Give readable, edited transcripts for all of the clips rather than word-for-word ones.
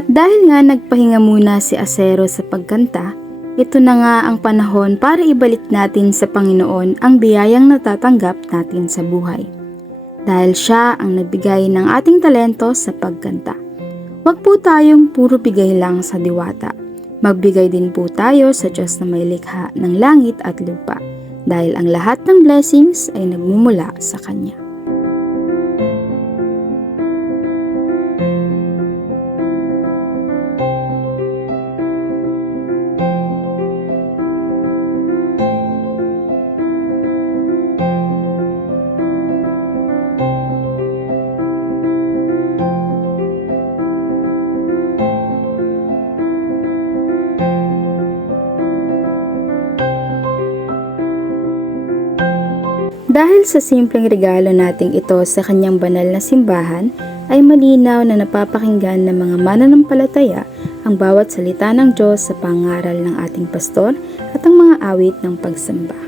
At dahil nga nagpahinga muna si Acero sa pagkanta, ito na nga ang panahon para ibalik natin sa Panginoon ang biyayang natatanggap natin sa buhay. Dahil siya ang nagbigay ng ating talento sa pagkanta. Huwag po tayong puro bigay lang sa diwata. Magbigay din po tayo sa Diyos na may likha ng langit at lupa. Dahil ang lahat ng blessings ay nagmumula sa Kanya. Dahil sa simpleng regalo nating ito sa kanyang banal na simbahan, ay malinaw na napapakinggan ng mga mananampalataya ang bawat salita ng Diyos sa pangaral ng ating pastor at ang mga awit ng pagsamba.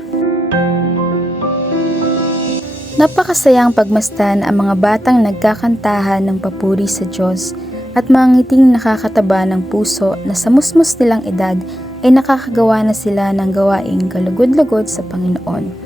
Napakasayang pagmasdan ang mga batang nagkakantahan ng papuri sa Diyos at mga ngiting nakakataba ng puso na sa musmos nilang edad ay nakakagawa na sila ng gawaing kalugod-lugod sa Panginoon.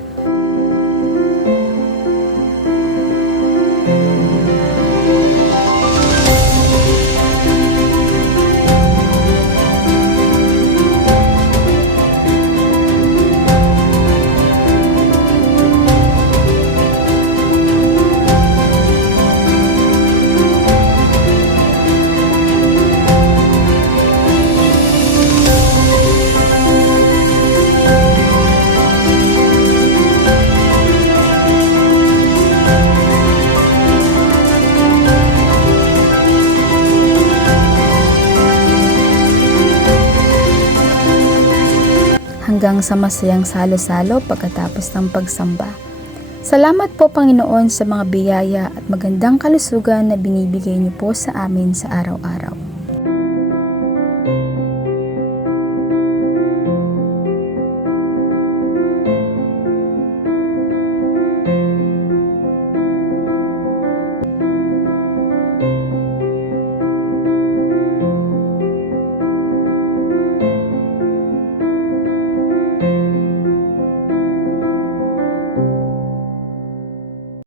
Hanggang sa masayang salo-salo pagkatapos ng pagsamba. Salamat po Panginoon sa mga biyaya at magandang kalusugan na binibigay niyo po sa amin sa araw-araw.